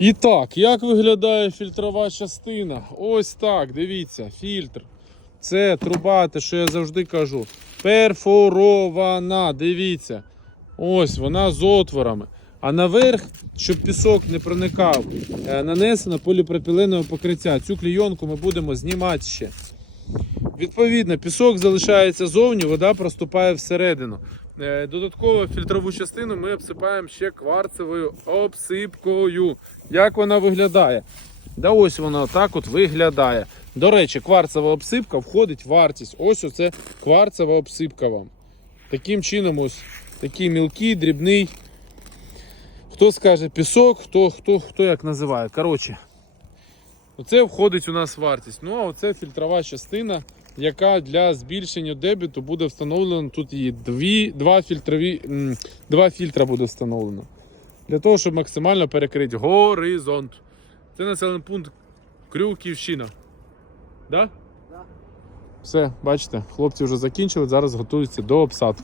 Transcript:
І так, як виглядає фільтрова частина? Ось так, дивіться, фільтр. Це труба, те, що я завжди кажу. Перфорована. Дивіться. Ось вона з отворами. А наверх, щоб пісок не проникав, е, нанесено поліпропіленове покриття. Цю клійонку ми будемо знімати ще. Відповідно, пісок залишається зовні, вода проступає всередину. Е, Додатково фільтрову частину ми обсипаємо ще кварцевою обсипкою. Як вона виглядає? Да ось вона так от виглядає. До речі, кварцева обсипка входить в вартість. Ось оце кварцева обсипка вам. Таким чином, ось такий мілкий, дрібний. Хто скаже пісок, хто, хто, хто як називає. Коротше, оце входить у нас вартість. Ну а оце фільтрова частина, яка для збільшення дебіту буде встановлена. Тут її дві, два, фільтрові, два фільтра буде встановлено. Для того, щоб максимально перекрити горизонт. Це населений пункт Крюківщина. Да? Да. Все, бачите, хлопці вже закінчили, зараз готуються до обсадки.